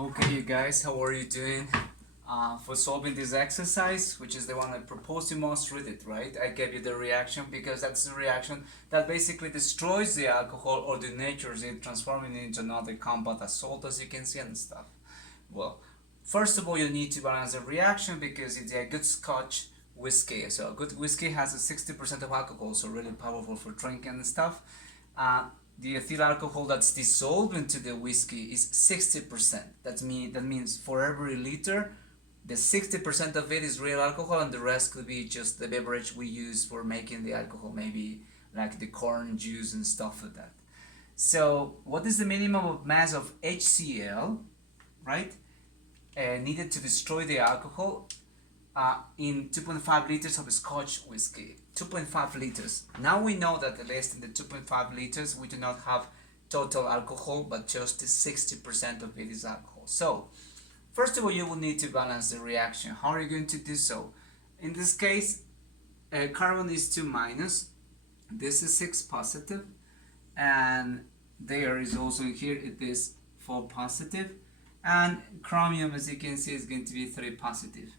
Okay, you guys, how are you doing? For solving this exercise, which is the one I proposed, you must read it, right? I gave you the reaction because that's the reaction that basically destroys the alcohol or denatures it, transforming it into another compound as salt, as you can see, and stuff. Well, first of all, you need to balance the reaction because it's a good Scotch whiskey. So a good whiskey has a 60% of alcohol, so really powerful for drinking and stuff. Uh, the ethyl alcohol that's dissolved into the whiskey is 60%. That means for every liter, the 60% of it is real alcohol, and the rest could be just the beverage we use for making the alcohol, maybe like the corn juice and stuff like that. So, what is the minimum of mass of HCl, right? Needed to destroy the alcohol in 2.5 liters of Scotch whiskey. 2.5 liters. Now we know that less than the 2.5 liters we do not have total alcohol, but just the 60% of it is alcohol. So, first of all, you will need to balance the reaction. How are you going to do so? In this case, carbon is 2 minus, this is 6 positive, and there is also in here it is 4 positive, and chromium, as you can see, is going to be 3 positive.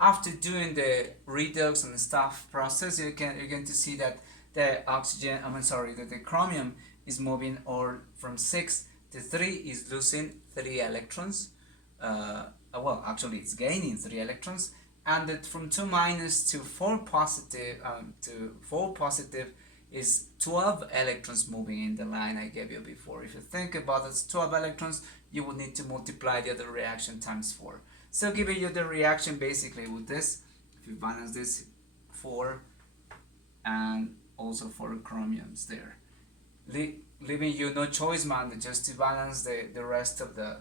After doing the redox and stuff process, you're going to see that the that the chromium is moving, or from 6 to 3 is losing 3 electrons. Well, actually it's gaining 3 electrons, and that from 2 minus to 4 positive is 12 electrons moving in the line I gave you before. If you think about it, 12 electrons, you will need to multiply the other reaction times 4. So giving you the reaction basically with this, if you balance this, 4 and also 4 chromiums there. Leaving you no choice, man, just to balance the rest of the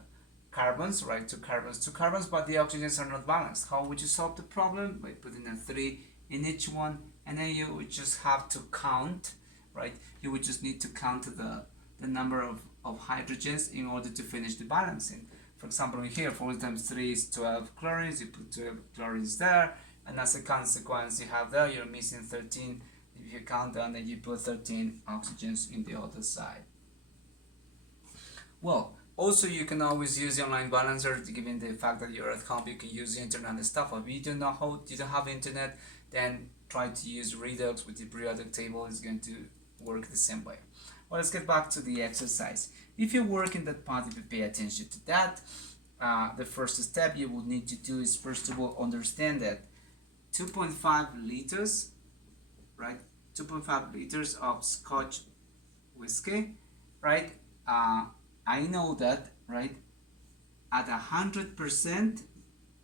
carbons, right? Two carbons, but the oxygens are not balanced. How would you solve the problem? By putting a 3 in each one, and then you would just have to count, right? You would just need to count the number of hydrogens in order to finish the balancing. For example, here 4 times 3 is 12 chlorines, you put 12 chlorines there, and as a consequence you have there, you're missing 13. If you count down, then you put 13 oxygens in the other side. Well, also you can always use the online balancer, given the fact that you're at home, you can use the internet and stuff. If you don't know how, you don't have internet, then try to use redox with the periodic table. It's going to work the same way. Well, let's get back to the exercise. If you work in that part, if you pay attention to that, the first step you will need to do is first of all understand that 2.5 liters, right? 2.5 liters of Scotch whiskey, right? I know that, right? At 100%,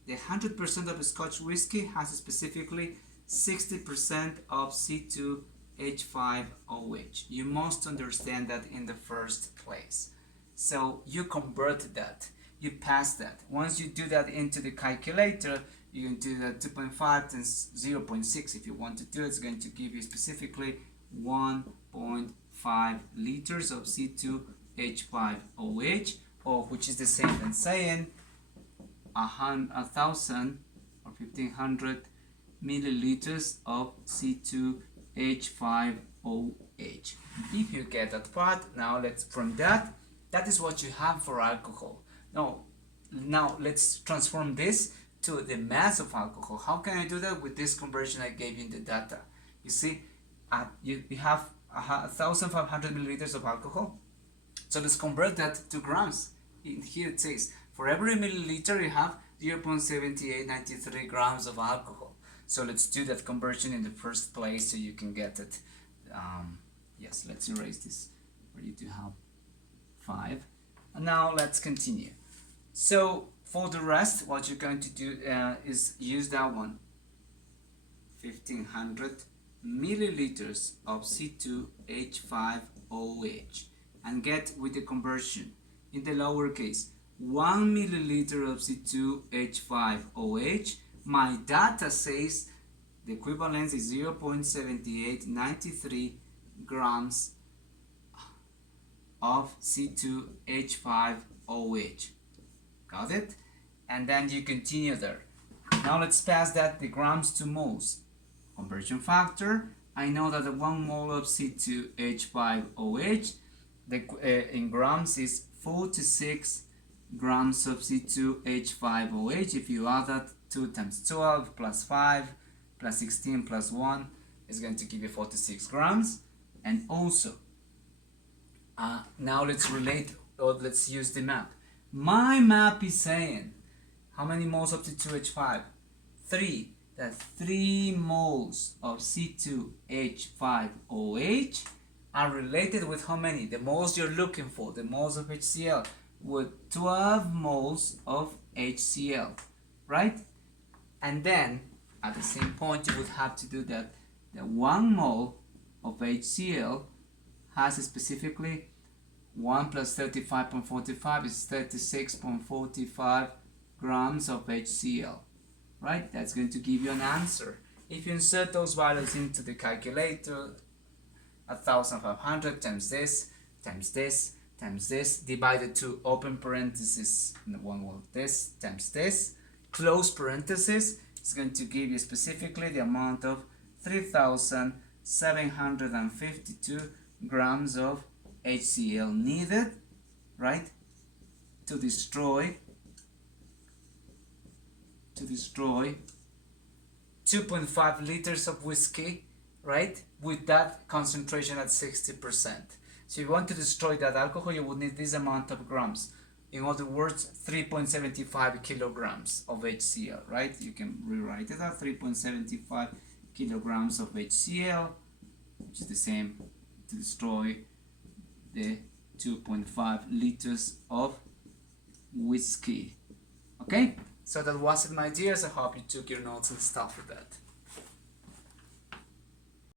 the 100% of Scotch whiskey has specifically 60% of C2H5OH. You must understand that in the first place. So you convert that, you pass that. Once you do that into the calculator, you can do that 2.5 times 0.6. If you want to do it, it's going to give you specifically 1.5 liters of C2H5OH, or which is the same as saying 1,000 or 1,500 milliliters of C2H5OH. If you get that part, now let's, from that is what you have for alcohol. Now let's transform this to the mass of alcohol. How can I do that? With this conversion I gave you in the data. You see, you have 1,500 milliliters of alcohol. So let's convert that to grams. In here it says, for every milliliter you have 0.7893 grams of alcohol. So let's do that conversion in the first place so you can get it. Yes, let's erase this where you do have 5. And now let's continue. So for the rest, what you're going to do is use that one. 1,500 milliliters of C2H5OH, and get with the conversion in the lower case 1 milliliter of C2H5OH. My data says the equivalence is 0.7893 grams of C2H5OH. Got it? And then you continue there. Now let's pass that the grams to moles. Conversion factor, I know that the 1 mole of C2H5OH in grams is 46 grams of C2H5OH. If you add that, 2 times 12 plus 5 plus 16 plus 1 is going to give you 46 grams. And also, now let's relate, or let's use the map. My map is saying how many moles of C2H5? 3. That's 3 moles of C2H5OH are related with how many? The moles you're looking for, the moles of HCl, with 12 moles of HCl, right? And then at the same point you would have to do that the 1 mole of HCl has specifically 1 plus 35.45 is 36.45 grams of HCl, right? That's going to give you an answer. If you insert those values into the calculator, 1500 times this, times this, times this, divided to open parenthesis, and one word this, times this, close parenthesis, is going to give you specifically the amount of 3,752 grams of HCl needed, right, to destroy 2.5 liters of whiskey, right, with that concentration at 60%. So if you want to destroy that alcohol, you would need this amount of grams. In other words, 3.75 kilograms of HCl, right? You can rewrite it as 3.75 kilograms of HCl, which is the same to destroy the 2.5 liters of whiskey. Okay? So that was it, my dears. I hope you took your notes and stuff with that.